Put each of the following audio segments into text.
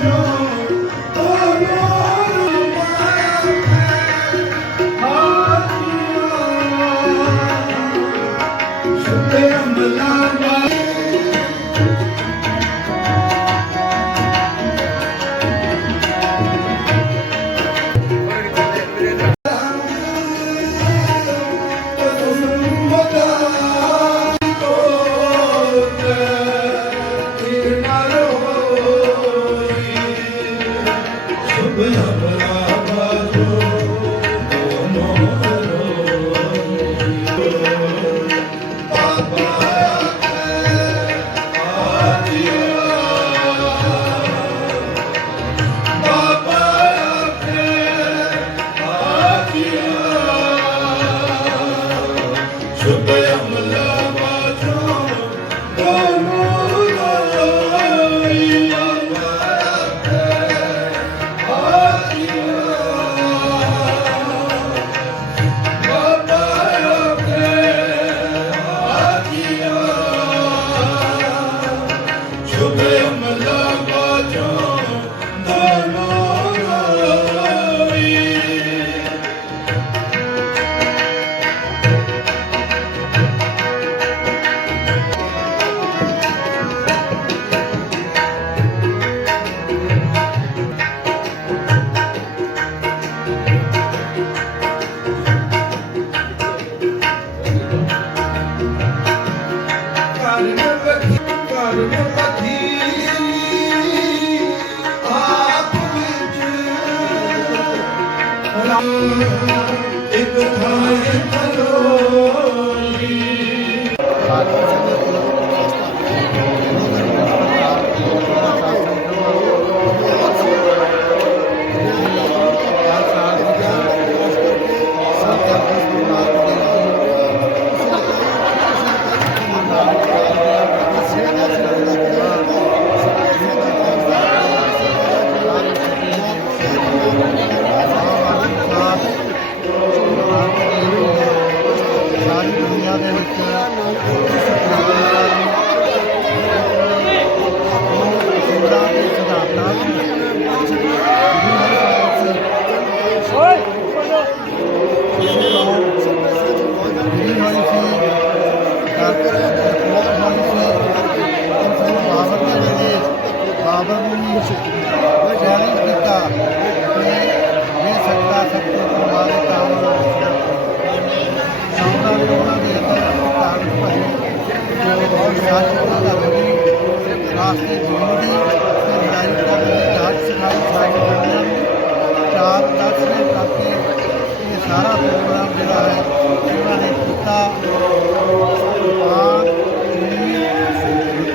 you. ਸਾਰੀ ਦੁਨੀਆ ਦੇ ਵਿੱਚ ਸਿੱਧਾ ਤੇ ਸਿਧਾਂਤਾਂ ਜਿਹੜੀ ਹੋਈ ਜੋ ਸੱਚ ਉਹਨਾਂ ਦਾ ਬਣੀ ਰਾਸਤੇ ਦੀ ਤੇ ਲੜਾਈ ਕਰਨ ਦੀ ਸਿਖਾਈ ਸਾਰੀ ਦੁਨੀਆ ਨੂੰ ਚਾਰ ਦਸਵੇਂ ਕਰਕੇ ਇਹ ਸਾਰਾ ਪ੍ਰੋਗਰਾਮ ਜਿਹੜਾ ਹੈ ਉਹਨਾਂ ਨੇ ਕੀਤਾ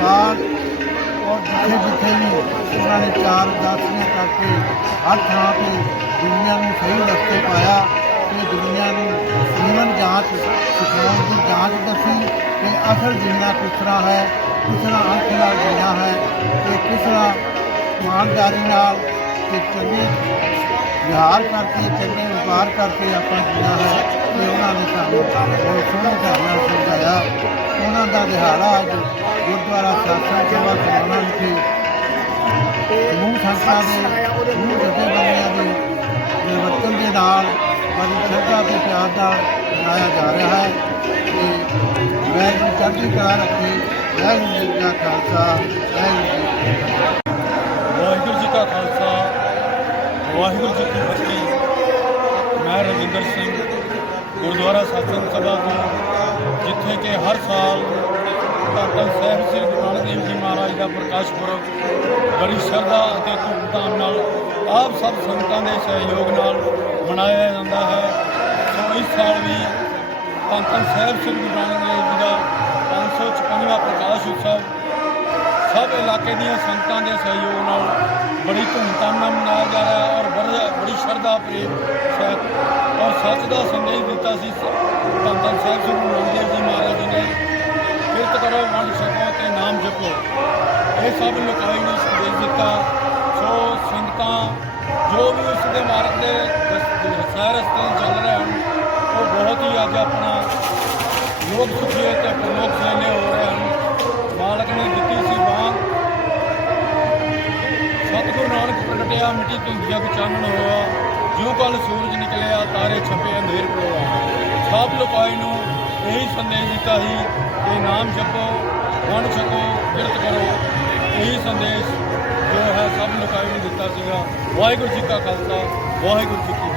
ਪਾਕ ਔਰ ਜਿੱਥੇ ਜਿੱਥੇ ਵੀ ਉਹਨਾਂ ਨੇ ਚਾਰ ਦਸਵੇਂ ਕਰਕੇ ਹਰ ਥਾਂ ਤੇ ਦੁਨੀਆ ਨੂੰ ਸਹੀ ਰਸਤੇ ਪਾਇਆ ਤੇ ਦੁਨੀਆ ਨੂੰ ਜੀਵਨ ਜਾਂਚ ਸਿਖਾਉਣ ਦੀ ਜਾਂਚ ਦੱਸੀ। ਕਿ ਅਸਲ ਜੀਣਾ ਕਿਸਰਾ ਹੈ ਕਿਸ ਤਰ੍ਹਾਂ ਨਾਲ ਜੀਣਾ ਹੈ ਤੇ ਕਿਸਰਾ ਇਮਾਨਦਾਰੀ ਨਾਲ ਤੇ ਚੰਗੇ ਵਿਹਾਰ ਕਰਕੇ, ਚੰਗੇ ਵਪਾਰ ਕਰਕੇ ਆਪਾਂ ਜੀਣਾ ਹੈ ਤੇ ਉਹਨਾਂ ਨੇ ਸਾਨੂੰ ਬਹੁਤ ਸੋਹਣਾ ਢੰਗ ਨਾਲ ਸਮਝਾਇਆ। ਉਹਨਾਂ ਦਾ ਦਿਹਾੜਾ ਅੱਜ ਗੁਰਦੁਆਰਾ ਸਾਸਾ ਸਭਾ ਸਮਾਣਾ ਵਿਖੇ ਸਮੂਹ ਸੰਸਥਾ ਦੇ, ਸਮੂਹ ਜਥੇਬੰਦੀਆਂ ਦੇ ਨਿਰਵਰਤਨ ਦੇ ਨਾਲ ਬੜੀ ਸ਼ਰਧਾ ਤੇ ਪਿਆਰ ਨਾਲ ਮਨਾਇਆ ਜਾ ਰਿਹਾ ਹੈ ਤੇ ਵਾਹਿਗੁਰੂ ਚੜ੍ਹਦੀ ਕਲਾ ਰੱਖੇ ਵਾਹਿਗੁਰੂ ਜੀ ਕਾ ਖਾਲਸਾ। ਵਾਹਿਗੁਰੂ ਜੀ ਕਾ ਖਾਲਸਾ, ਵਾਹਿਗੁਰੂ ਜੀ ਕੀ ਫਤਿਹ। ਮੈਂ ਰਜਿੰਦਰ ਸਿੰਘ, ਗੁਰਦੁਆਰਾ ਸਤਸੰਗ ਸਭਾ ਤੋਂ, ਜਿੱਥੇ ਕਿ ਹਰ ਸਾਲ ਧੰਨ ਸਾਹਿਬ ਸ੍ਰੀ ਗੁਰੂ ਨਾਨਕ ਦੇਵ ਜੀ ਮਹਾਰਾਜ ਦਾ ਪ੍ਰਕਾਸ਼ ਪੁਰਬ ਬੜੀ ਸ਼ਰਧਾ ਅਤੇ ਧੂਮਧਾਮ ਨਾਲ ਆਪ ਸਭ ਸੰਗਤਾਂ ਦੇ ਸਹਿਯੋਗ ਨਾਲ ਮਨਾਇਆ ਜਾਂਦਾ ਹੈ। ਸੋ ਇਸ ਸਾਲ ਵੀ ਧੰਨ ਧੰਨ ਸਾਹਿਬ ਸ੍ਰੀ ਗੁਰੂ ਨਾਨਕ ਦੇਵ ਦਾ 556ਵਾਂ ਪ੍ਰਕਾਸ਼ ਉਤਸਵ ਸਭ। ਇਲਾਕੇ ਦੀਆਂ ਸੰਗਤਾਂ ਦੇ ਸਹਿਯੋਗ ਨਾਲ, ਬੜੀ ਧੂਮਧਾਮ ਨਾਲ ਮਨਾਇਆ ਜਾ ਰਿਹਾ ਹੈ ਔਰ ਬੜਾ, ਬੜੀ ਸ਼ਰਧਾ ਪ੍ਰੇਮ ਸਹਿਤ ਔਰ ਸੱਚ ਦਾ ਸੰਦੇਸ਼ ਦਿੱਤਾ ਸੀ। ਧੰਨ ਧੰਨ ਸਾਹਿਬ ਸ੍ਰੀ ਗੁਰੂ ਨਾਨਕ ਦੇਵ ਜੀ ਮਹਾਰਾਜ ਜੀ ਨੇ, ਕਿਰਤ ਕਰੋ, ਵੰਡ ਛਕੋ ਤੇ ਨਾਮ ਜਪੋ। ਇਹ ਸਭ ਲੋਕਾਈ ਨੂੰ ਸੰਦੇਸ਼ ਦਿੱਤਾ। ਸੋ ਸੰਗਤਾਂ ਜੋ ਵੀ ਉਸ ਦੇ ਮਾਰਗ ਦੇ ਰਸਤੇ ਰਸਤੇ ਚੱਲ ਰਹੇ ਹਨ, ਉਹ ਬਹੁਤ ਹੀ ਅੱਜ ਆਪਣਾ ਲੋਕ ਸੁਖੀ ਤੇ ਪ੍ਰਲੋਕ ਸੇਨੇ ਹੋ ਰਹੇ ਹਨ। ਮਾਲਕ ਨੇ ਦਿੱਤੀ ਸੀ ਬਾਣ ਸਤਿਗੁਰੂ ਨਾਨਕ ਪ੍ਰਗਟਿਆ, ਮਿੱਟੀ ਧੁੰਦ ਜਗ ਚਾਨਣ ਹੋਇਆ। ਜਿਉਂ ਕੱਲ ਸੂਰਜ ਨਿਕਲਿਆ, ਤਾਰੇ ਛਪੇ ਅੰਧੇਰ ਪਰੋਆ ਸਭ ਲੋਕਾਈ ਨੂੰ ਇਹੀ ਸੰਦੇਸ਼ ਦਿੱਤਾ ਸੀ ਕਿ ਨਾਮ ਜਪੋ, ਵੰਡ ਛਕੋ, ਕਿਰਤ ਕਰੋ। ਇਹੀ ਸੰਦੇਸ਼ ਜੋ ਹੈ ਸਭ ਲੋਕਾਈ ਨੂੰ ਦਿੱਤਾ ਸੀਗਾ। ਵਾਹਿਗੁਰੂ ਜੀ ਕਾ ਖਾਲਸਾ, ਵਾਹਿਗੁਰੂ ਜੀ ਕੀ